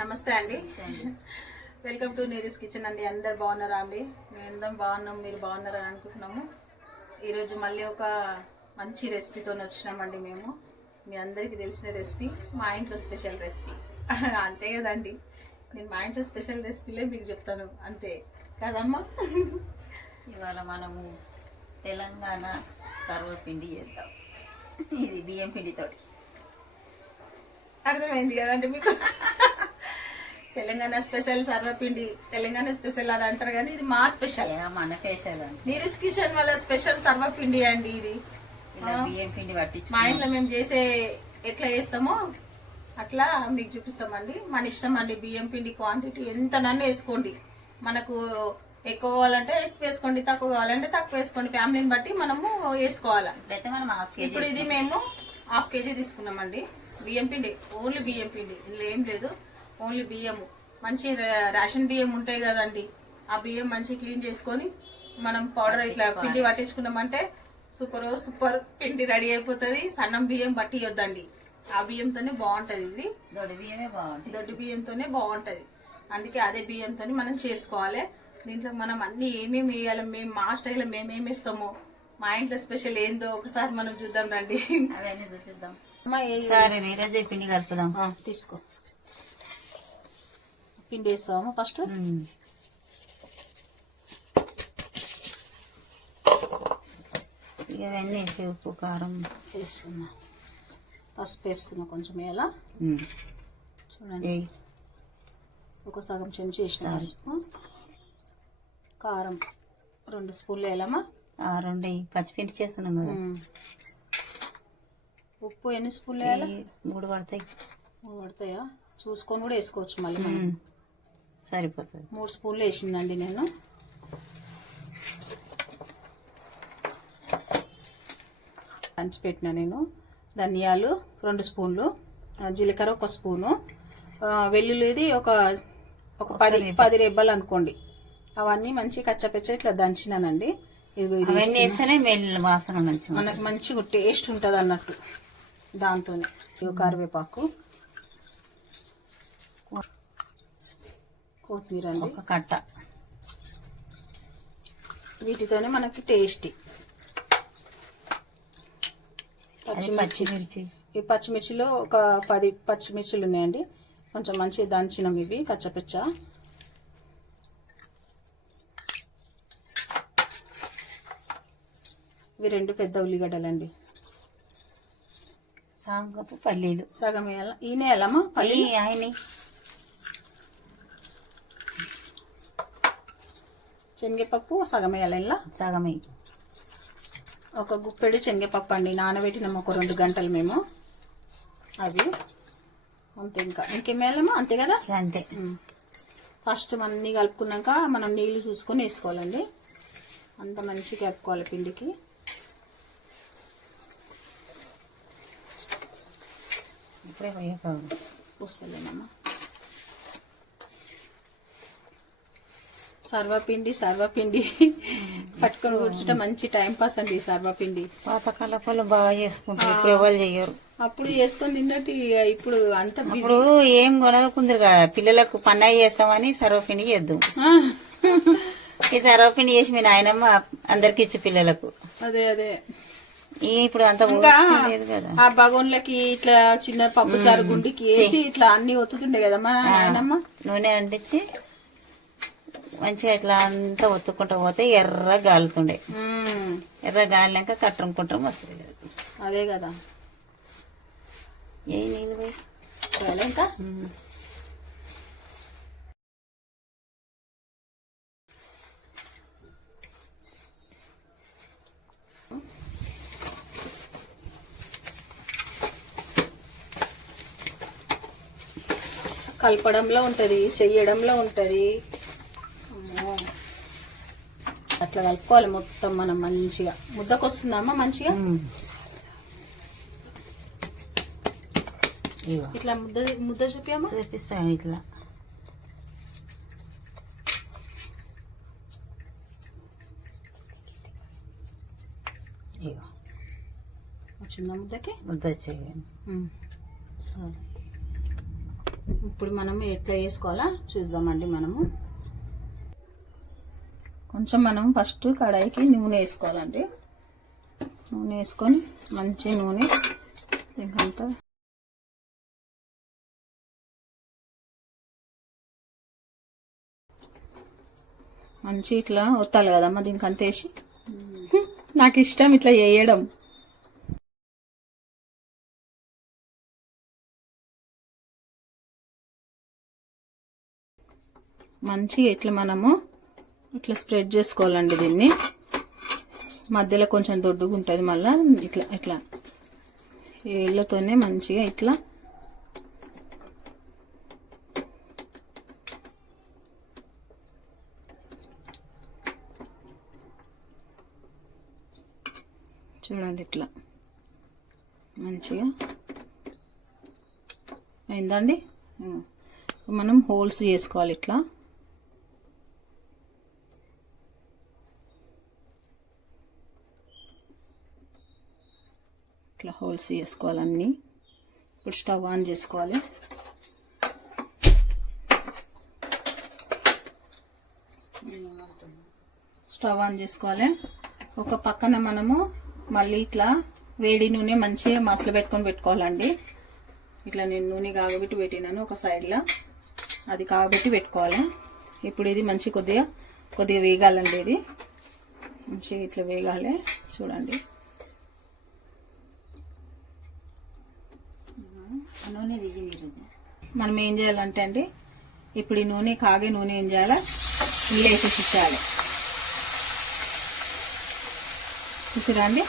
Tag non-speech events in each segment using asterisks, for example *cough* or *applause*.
నమస్తే అండి. Welcome to నీరీస్ kitchen అండి. అందరు బాగున్నారా అండి? మేము అందరం బాగున్నాం మీరు బాగున్నారా అని అనుకుంటున్నాము. ఈరోజు మళ్ళీ ఒక మంచి రెసిపీతో వచ్చినామండి మేము. మీ అందరికీ తెలిసిన రెసిపీ మా ఇంట్లో స్పెషల్ రెసిపీ *laughs* అంతే కదండి. నేను మా ఇంట్లో స్పెషల్ రెసిపీలే మీకు చెప్తాను. అంతే కదమ్మా? *laughs* ఇవాళ మనము తెలంగాణ సర్వపిండి చేద్దాం. ఇది బియ్యం పిండితోటి. అర్థమైంది కదండి మీకు? తెలంగాణ స్పెషల్ సర్వపిండి తెలంగాణ స్పెషల్ అని అంటారు కానీ ఇది మా స్పెషల్. మన అంటే. నీరిస్ కిచెన్ వాళ్ళ స్పెషల్ సర్వపిండి అండి ఇది. బియ్యం పిండి పట్టించు మా ఇంట్లో మేము చేసే ఎట్లా చేస్తామో అట్లా మీకు చూపిస్తామండి. మన ఇష్టం అండి బియ్యం పిండి క్వాంటిటీ ఎంత నన్ను వేసుకోండి. మనకు ఎక్కువ కావాలంటే ఎక్కువ వేసుకోండి తక్కువ కావాలంటే తక్కువ వేసుకోండి. ఫ్యామిలీని బట్టి మనము వేసుకోవాలి. మనం హాఫ్ కేజీ ఇప్పుడు ఇది మేము హాఫ్ కేజీ తీసుకున్నామండి. బియ్యం పిండి ఓన్లీ బియ్యం పిండి. ఇందులో ఏం లేదు. ఓన్లీ బియ్యము. మంచి రేషన్ బియ్యం ఉంటాయి కదండి. ఆ బియ్యం మంచి క్లీన్ చేసుకొని మనం పౌడర్ ఇట్లా పిండి పట్టించుకున్నామంటే సూపర్ సూపర్ పిండి రెడీ అయిపోతుంది. సన్నం బియ్యం పట్టియొద్దండి. ఆ బియ్యంతోనే బాగుంటుంది ఇది. దొడ్డి బియ్యమే బాగుంటుంది. దొడ్డు బియ్యంతోనే బాగుంటుంది. అందుకే అదే బియ్యంతో మనం చేసుకోవాలి. దీంట్లో మనం అన్ని ఏమేమి వేయాలి మేము మా స్టైల్లో మేమేమి వేస్తామో మా ఇంట్లో స్పెషల్ ఏందో ఒకసారి మనం చూద్దాం రండి. అవన్నీ చూపిద్దాం. సరే ఈరోజు పిండి కలుపుదాం. తీసుకో. పిండి వేస్తామా ఫస్ట్ ఇవన్నీ వేసి ఉప్పు కారం. వేస్తున్నా. పసుపు వేస్తున్నా కొంచెం ఎలా. చూడండి. ఒక సగం చెంచా వేసిన పసుపు. కారం రెండు స్పూన్లు వేయాలమ్మా. రెండు. పచ్చిపిండి చేస్తున్నాం కదా. ఉప్పు ఎన్ని స్పూన్లు వేయాలి? వేయి. మూడు పడతాయి. మూడు పడతాయా? చూసుకొని కూడా వేసుకోవచ్చు మళ్ళీ మనం. సరిపోతుంది. మూడు స్పూన్లు వేసిందండి నేను. పంచి పెట్టిన నేను. ధనియాలు రెండు స్పూన్లు జీలకర్ర ఒక స్పూను వెల్లుల్లిది ఒక ఒక పది పది రెబ్బలు అనుకోండి. అవన్నీ మంచి కచ్చపెచ్చ ఇట్లా దంచినానండి. ఇది వాసన మనకు మంచిగా టేస్ట్ ఉంటుంది అన్నట్టు దాంతోనే కరివేపాకు. కొత్తిమీర అండి ఒక కట్ట. వీటితోనే మనకి టేస్టీ. పచ్చిమిర్చి. ఈ పచ్చిమిర్చిలో ఒక పది పచ్చిమిర్చిలు ఉన్నాయండి. కొంచెం మంచిగా దంచినాం ఇవి కచ్చపెచ్చ. ఇవి రెండు పెద్ద ఉల్లిగడ్డలండి. సాంగపు పల్లీలు. సగం వేయాల? ఈయన వేయాలమ్మా? పల్లి పల్లి ఆయన. శనగపప్పు సగం వేయాలి ఇలా సగమే. ఒక గుప్పెడు శనగపప్పు అండి. నానబెట్టినాము ఒక రెండు గంటలు మేము. అవి. అంతే ఇంకా. ఇంకేం వేయాలమ్మా? అంతే కదా? అంతే. ఫస్ట్ అన్నీ కలుపుకున్నాక మనం నీళ్ళు చూసుకొని వేసుకోవాలండి. అంత మంచిగా కలుపుకోవాలి పిండికి. ఇప్పుడే వస్తలేనమ్మా సర్వపిండి సర్వపిండి. పట్టుకొని కూర్చుంటే మంచి టైం పాస్ అండి సర్వపిండి. పాతకాల పళ్ళు బాగా చేసుకుంటారు ఇప్పుడు ఎవరు చెయ్యరు. అప్పుడు చేసుకొని తిన్నట్టు ఇప్పుడు అంత ఇప్పుడు ఏం కొనకుందరు కదా పిల్లలకు పండగ చేస్తామని సర్వపిండి చేద్దాం. ఈ సర్వపిండి చేసి మీ నాయనమ్మ అందరికి ఇచ్చి పిల్లలకు. అదే అదే. ఇప్పుడు అంత ఆ బగోన్లకి ఇట్లా చిన్న పప్పు చారు గుండికి వేసి ఇట్లా అన్ని ఒత్తుతుండే కదమ్మా నాయనమ్మ? నూనె అంటించి మంచిగా ఇట్లా అంతా ఒత్తుకుంటూ పోతే ఎర్ర గాలుతుండే. ఎర్ర గాలినాక కట్టుకుంటాం వస్తుంది కదా అదే కదా. ఏ నీళ్ళు పోయి. ఇంకా? కలపడంలో ఉంటుంది చెయ్యడంలో ఉంటుంది అమ్మో. అట్లా కలుపుకోవాలి మొత్తం మనం మంచిగా. ముద్దకు వస్తుందమ్మా మంచిగా ఇట్లా ముద్ద ముద్ద చెప్పామా చూపిస్తాను ఇట్లా. వచ్చిందా ముద్దకి? ముద్ద చేయండి సరే. ఇప్పుడు మనం ఎట్లా వేసుకోవాలా చూద్దామండి మనము. కొంచెం మనం ఫస్ట్ కడాయికి నూనె వేసుకోవాలండి. నూనె వేసుకొని మంచి నూనె ఇంకంతా మంచి ఇట్లా ఒత్తాలి కదమ్మా దీనికి వేసి. నాకు ఇష్టం ఇట్లా చేయడం మంచిగా ఇట్లా మనము ఇట్లా స్ప్రెడ్ చేసుకోవాలండి దీన్ని. మధ్యలో కొంచెం దొడ్డుగా ఉంటుంది మళ్ళీ ఇట్లా ఇట్లా. ఏళ్ళతోనే మంచిగా ఇట్లా. చూడండి ఇట్లా. మంచిగా. అయిందండి మనం హోల్స్ చేసుకోవాలి ఇట్లా. ఇట్లా హోల్స్ చేసుకోవాలన్నీ ఇప్పుడు స్టవ్ ఆన్ చేసుకోవాలి. స్టవ్ ఆన్ చేసుకోవాలి. ఒక పక్కన మనము మళ్ళీ ఇట్లా వేడి నూనె మంచిగా మసలు పెట్టుకొని పెట్టుకోవాలండి. ఇట్లా నేను నూనె కాగబెట్టి పెట్టినాను ఒక సైడ్లో అది కాగబెట్టి పెట్టుకోవాలి. ఇప్పుడు ఇది మంచి కొద్దిగా కొద్దిగా వేగాలండి ఇది. మంచిగా ఇట్లా వేగాలి. చూడండి నూనె దిగి మీరు మనం ఏం చేయాలంటే అండి ఇప్పుడు ఈ నూనె కాగే నూనె ఏం చేయాలి? నీళ్ళు వేసేసి ఇచ్చేయాలి చూసిరా అండి?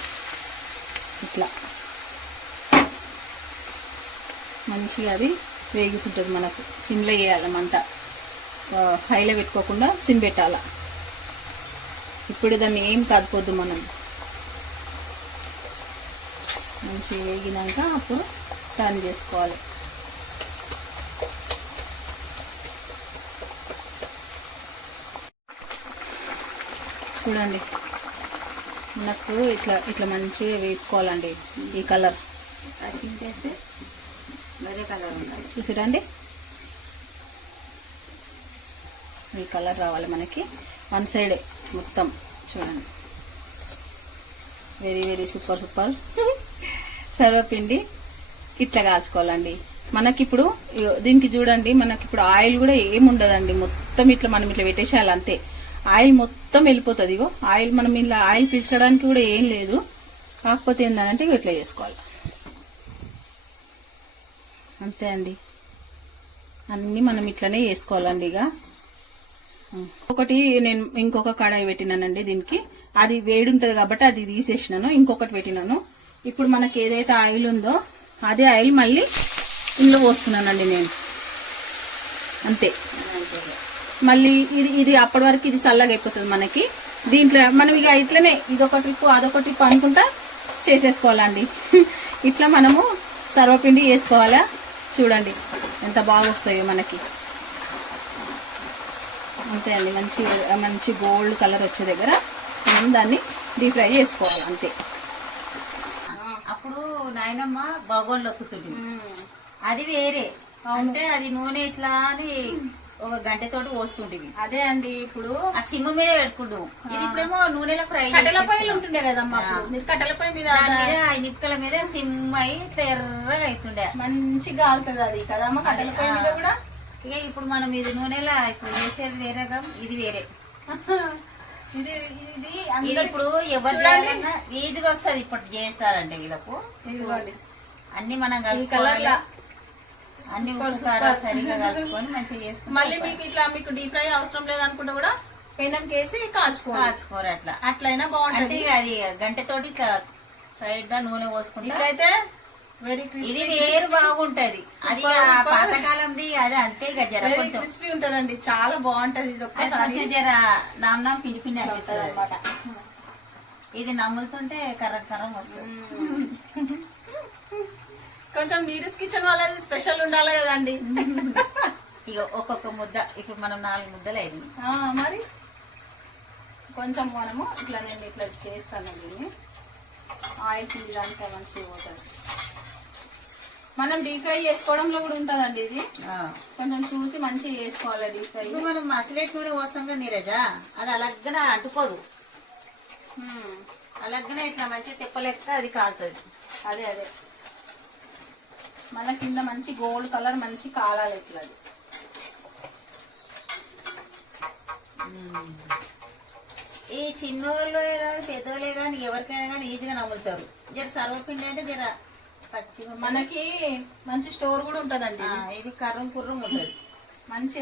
ఇట్లా. మంచిగా అది వేగుతుంటుంది మనకు. సిమ్లో వేయాలి మంట. హైలో పెట్టుకోకుండా సిమ్ పెట్టాల. ఇప్పుడు దాన్ని ఏం కదపొద్దు మనం. మంచిగా వేగినాక అప్పుడు టర్న్ చేసుకోవాలి. చూడండి. నాకు ఇట్లా ఇట్లా మంచిగా వేపుకోవాలండి ఈ కలర్. తింటేస్తే వేరే కలర్ ఉండాలి. చూసిరండి? ఈ కలర్ రావాలి మనకి. వన్ సైడ్ మొత్తం చూడండి. Very very super super. సర్వపిండి ఇట్లా కాల్చుకోవాలండి. మనకి ఇప్పుడు ఇగో దీనికి చూడండి మనకి ఇప్పుడు ఆయిల్ కూడా ఏముండదండి. మొత్తం ఇట్లా మనం ఇట్లా పెట్టేసేయాలి అంతే. ఆయిల్ మొత్తం వెళ్ళిపోతుంది ఇగో. ఆయిల్ మనం ఇలా ఆయిల్ పీల్చడానికి కూడా ఏం లేదు. కాకపోతే ఏంటంటే ఇట్లా చేసుకోవాలి. అంతే అండి. అన్నీ మనం ఇట్లనే చేసుకోవాలండి ఇక ఒకటి నేను ఇంకొక కడాయి పెట్టినానండి దీనికి. అది వేడి ఉంటుంది కాబట్టి అది తీసేసినాను ఇంకొకటి పెట్టినాను. ఇప్పుడు మనకి ఏదైతే ఆయిల్ ఉందో అదే ఆయిల్ మళ్ళీ ఇందులో పోస్తున్నానండి నేను. అంతే. మళ్ళీ ఇది ఇది అప్పటి వరకు ఇది చల్లగా అయిపోతుంది మనకి. దీంట్లో మనం ఇక ఇట్లనే ఇదొక ట్రిప్ అదొక ట్రిప్ అనుకుంటా చేసేసుకోవాలండి. *laughs* ఇట్లా మనము సర్వపిండి వేసుకోవాలా? చూడండి ఎంత బాగా వస్తాయో మనకి. అంతే అండి మంచి మంచి గోల్డ్ కలర్ వచ్చే దగ్గర మనం దాన్ని డీప్ ఫ్రై చేసుకోవాలి అంతే. అప్పుడు నాయనమ్మ బగోన్లో ఒత్తుతుంది అది వేరే. అంటే అది నూనె ఇట్లా అని ఒక గంట తోటి పోస్తుంటివి. అదే అండి ఇప్పుడు ఆ సిమ్ మీద పెట్టుకుంటాం ఇది ఇప్పుడేమో నూనెలో ఫ్రై కట్టెల పొయ్యిలు ఉంటుండే కదమ్మా. మీరు కట్టెల పొయ్యి మీద దాని మీద ఆ నిప్పుకల మీద సిమ్ అయి ఎర్రగా అవుతుండే మంచిగా కాలుతుంది అది కదమ్మా కట్టెల పొయ్యి మీద కూడా? ఇక ఇప్పుడు మనం ఇది నూనెలా ఇప్పుడు చేసేది వేరేగా ఇది వేరే. ఇది ఇది ఇప్పుడు ఎవరు ఈజీగా వస్తుంది ఇప్పుడు చేస్తారంటే వీళ్ళకు. అన్ని మనం కలర్ అన్ని ఉప్పు కారాలు సరిగా కలుపుకొని మంచిగా చేసుకుని మళ్ళీ మీకు ఇట్లా మీకు డీప్ ఫ్రై అవసరం లేదనుకుంటే కూడా పెనం కేసి కాల్చుకోవాలి కాచుకోరు అట్లా. అట్లయినా అంటే బాగుంటది అది గంట తోటి ఇట్లా సైడ్గా నూనె పోసుకుంటా ఇట్లయితే వెరీ క్రిస్పీ వేరు బాగుంటది. అది. పాతకాలంది అది అంతే జర వెరీ క్రిస్పీ ఉంటదండి. చాలా బాగుంటది ఇది ఒక్కసారి. జర నామ్ నామ్ పిండి పిండి అనిపిస్తుంది. అనమాట ఇది నమ్ములుతుంటే కర్ర కర్రం వస్తుంది కొంచెం నీరస్ కిచెన్ వాళ్ళది స్పెషల్ ఉండాలి కదండి. ఇక ఒక్కొక్క ముద్ద ఇప్పుడు మనం నాలుగు ముద్దలు అయింది మరి? కొంచెం మనము ఇట్లా నేను ఇట్లా చేస్తాను దీన్ని. ఆయిల్ పిండడానికి మంచిగా పోతుంది మనం డీప్ ఫ్రై చేసుకోవడంలో కూడా ఉంటుందండి ఇది. కొంచెం చూసి మంచిగా చేసుకోవాలి డీప్ ఫ్రై. మనం మసలేట్ నూనె పోస్తాం కదా నీరజా? అది అలాగనే అంటుకోదు. అలాగనే ఇట్లా మంచిగా తిప్పలేక అది కాలుతుంది అదే అదే. మన కింద మంచి గోల్డ్ కలర్ మంచి కాలాలి ఇట్లా. ఈ చిన్నోళ్ళు కానీ పెద్దోళ్ళే కానీ ఎవరికైనా కానీ ఈజీగా నమ్ములుతారు జర సర్వపిండి అంటే జర పచ్చిగా మన మనకి మంచి స్టోర్ కూడా ఉంటదండి ఇది. కర్రం కుర్రం ఉంటుంది. మంచి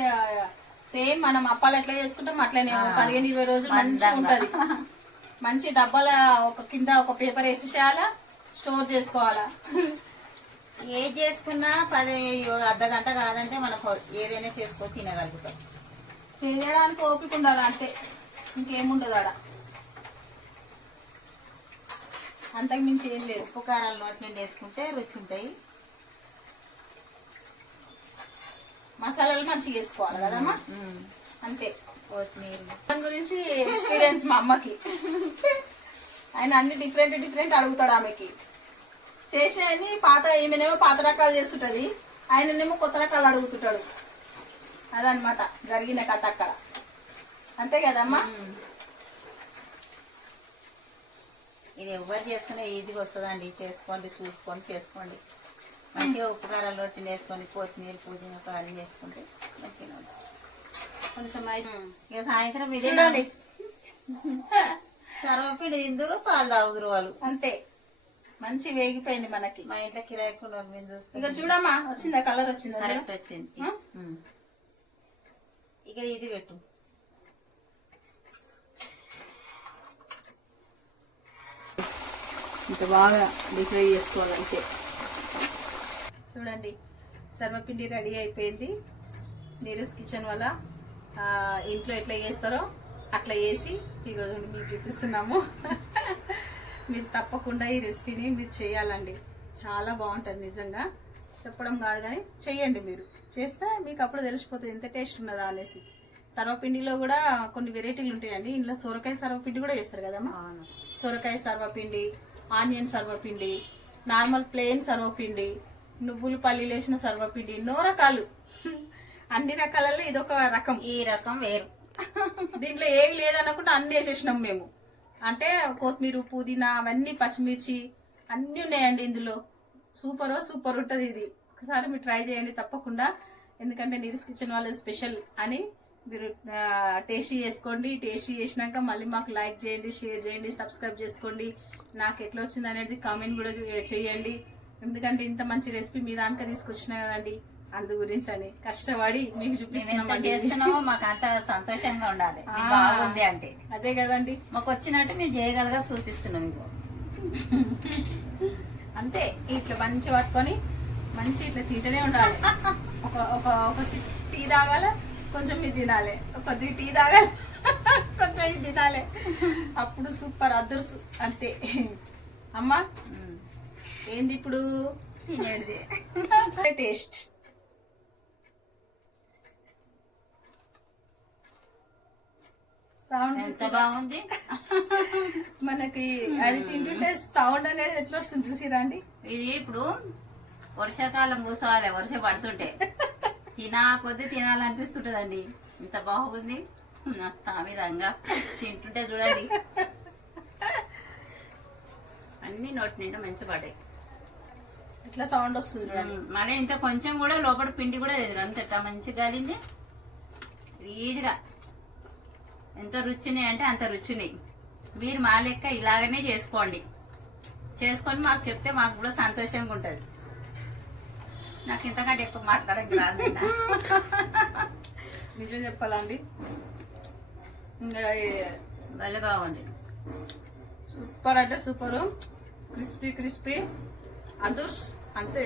సేమ్ మనం అప్పాలు ఎట్లా చేసుకుంటాం అట్లనే పదిహేను ఇరవై రోజులు మంచిగా ఉంటది. మంచి డబ్బాల ఒక కింద ఒక పేపర్ వేసేసేయాలా స్టోర్ చేసుకోవాలా? ఏది చేసుకున్నా పది అర్ధ గంట కాదంటే మనం ఏదైనా చేసుకొని తినగలుగుతాం. చేయడానికి ఓపిక ఉండాలి అంతే. ఇంకేముండదు ఆడ. అంతకు మించి ఏం లేదు. ఉప్పు కారాలు నోటి నుండి వేసుకుంటే రుచి ఉంటాయి. మసాలాలు మంచిగా వేసుకోవాలి కదమ్మా. అంతే. కొత్తిమీర. దాని గురించి ఎక్స్పీరియన్స్ మా అమ్మకి. *laughs* ఆయన అన్ని డిఫరెంట్ డిఫరెంట్ అడుగుతాడు ఆమెకి. చేసినవి పాత ఈమెనేమో పాత రకాలు చేస్తుంటది. ఆయననేమో కొత్త రకాలు అడుగుతుంటాడు. అదనమాట జరిగిన కథ అక్కడ. అంతే కదమ్మా. ఇది ఎవరు చేసుకునే ఈజీగా వస్తుందండి. చేసుకోండి చూసుకోండి చేసుకోండి. మంచిగా ఉప్పు కారాలు రొట్టె వేసుకొని కొత్తిమీర పుదీనా కారం చేసుకుంటే మంచిగా ఉంటుంది. కొంచెం ఇక సాయంత్రం ఇదే *laughs* సర్వపిండి తిందురు పాలు తాగుదురు వాళ్ళు. అంతే. మంచి వేగిపోయింది మనకి. మా ఇంట్లో కిరాయి కూడా మేము చూస్తే ఇక చూడమ్మా వచ్చిందా? కలర్ వచ్చిందా కరెక్ట్ వచ్చింది. ఇక ఇది పెట్టు. ఇంత బాగా డీప్ ఫ్రై చేసుకోవాలంటే. చూడండి సర్వపిండి రెడీ అయిపోయింది. నీరస్ కిచెన్ వల్ల ఇంట్లో ఎట్లా చేస్తారో అట్లా చేసి ఈరోజు మీకు చూపిస్తున్నాము. మీరు తప్పకుండా ఈ రెసిపీని మీరు చేయాలండి. చాలా బాగుంటుంది నిజంగా. చెప్పడం కాదు కానీ చెయ్యండి మీరు. చేస్తే మీకు అప్పుడు తెలిసిపోతుంది ఎంత టేస్ట్ ఉన్నదా అనేసి. సర్వపిండిలో కూడా కొన్ని వెరైటీలు ఉంటాయండి. ఇంట్లో సొరకాయ సర్వపిండి కూడా చేస్తారు కదమ్మా? సొరకాయ సర్వపిండి ఆనియన్ సర్వపిండి నార్మల్ ప్లెయిన్ సర్వపిండి నువ్వులు పల్లీలు వేసిన సర్వపిండి ఎన్నో రకాలు. అన్ని రకాలలో ఇదొక రకం. ఈ రకం వేరు. దీంట్లో ఏవి లేదనుకుంటే అన్ని వేసేసినాం మేము. అంటే కొత్తిమీర పుదీనా అవన్నీ పచ్చిమిర్చి అన్నీ ఉన్నాయండి ఇందులో. సూపర్ సూపర్ ఉంటుంది ఇది. ఒకసారి మీరు ట్రై చేయండి తప్పకుండా. ఎందుకంటే నీరస్ కిచెన్ వాళ్ళ స్పెషల్ అని మీరు టేస్టీ చేసుకోండి. టేస్టీ చేసినాక మళ్ళీ మాకు లైక్ చేయండి షేర్ చేయండి సబ్స్క్రైబ్ చేసుకోండి. నాకు ఎట్లా వచ్చింది అనేది కామెంట్ కూడా చేయండి ఎందుకంటే ఇంత మంచి రెసిపీ మీ దానిక తీసుకొచ్చినా కదండి. అందు గురించి అని కష్టపడి మీకు చూపిస్తున్నామండి చేస్తున్నామో మాకు అంత సంతోషంగా ఉండాలి. బాగుంది అంటే. అదే కదండి. మాకు వచ్చినట్టు మేము చేయగలగా చూపిస్తున్నాం ఇగో అంతే ఇట్లా మంచి పట్టుకొని మంచి ఇట్లా తింటూనే ఉండాలి. ఒక ఒక ఒక టీ తాగాలి కొంచెం ఇది తినాలి. ఒక టీ తాగాలి కొంచెం ఇది తినాలి. అప్పుడు సూపర్ అదర్స్ అంతే. అమ్మా. ఏంది ఇప్పుడు? టేస్ట్. సౌండ్ బాగుంది? మనకి అది తింటుంటే సౌండ్ అనేది ఎట్లా వస్తుంది చూసిరా అండి? ఇది ఇప్పుడు వర్షాకాలం కూర్చోవాలి వర్షం పడుతుంటే. తినా కొద్ది తినాలనిపిస్తుంటదండి. ఇంత బాగుంది. సామిరంగా తింటుంటే చూడండి. అన్ని నోటి నిండా మంచి పడ్డాయి ఇట్లా సౌండ్ వస్తుంది చూడండి? మళ్ళీ ఇంత కొంచెం కూడా లోపల పిండి కూడా లేదు. అంత మంచిగా గాలింది. ఈజీగా ఎంత రుచిని అంటే అంత రుచిని. మీరు మా లెక్క ఇలాగనే చేసుకోండి. చేసుకొని మాకు చెప్తే మాకు కూడా సంతోషంగా ఉంటుంది. నాకు ఇంతకంటే ఎక్కువ మాట్లాడక రాదు నిజం చెప్పాలండి. ఇంకా భలే బాగుంది. సూపర్ అంటే సూపర్. Crispy crispy. అదుర్స్ అంతే.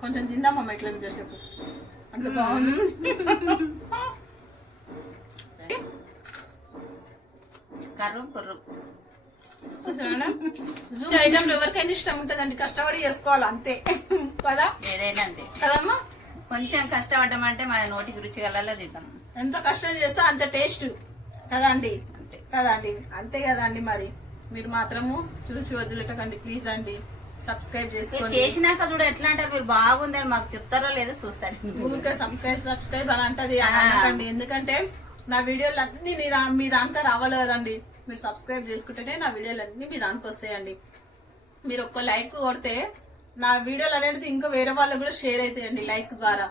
కొంచెం తిందామమ్మ ఇట్లా చేసేపు అంత బాగుంది. కర్రం కుర్రం. ఐటమ్ ఎవరికైనా ఇష్టం ఉంటుందండి కష్టపడి చేసుకోవాలి అంతే. కదా? ఏదైనా అంతే. కదమ్మా? కొంచెం కష్టపడ్డామంటే మన నోటికి రుచి గలలో తింటాం. ఎంత కష్టం చేస్తే అంత టేస్ట్. కదండి? కదండి? అంతే కదండి మరి. మీరు మాత్రము చూసి వదిలేటకండి ప్లీజ్ అండి. సబ్స్క్రైబ్ ఇది చేసుకోండి. చేసినాక చూడ ఎట్లా అంటారు మీరు? బాగుందని మాకు చెప్తారో లేదో చూస్తాను. ఊరికే సబ్స్క్రైబ్ సబ్స్క్రైబ్ అని అంటది ఎందుకంటే నా వీడియోలు అన్ని మీ దానికా రావాలి కదండి. మీరు సబ్స్క్రైబ్ చేసుకుంటేనే నా వీడియోలు అన్ని మీ దానికి వస్తాయండి. మీరు ఒక్క లైక్ కొడితే నా వీడియోలు అనేది ఇంకా వేరే వాళ్ళకు కూడా షేర్ అవుతాయండి లైక్ ద్వారా.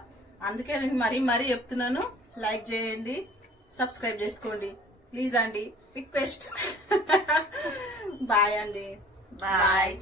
అందుకే నేను మరీ మరీ చెప్తున్నాను లైక్ చేయండి సబ్స్క్రైబ్ చేసుకోండి. ప్లీజ్ అండి రిక్వెస్ట్. *laughs* బాయ్ అండి. బాయ్.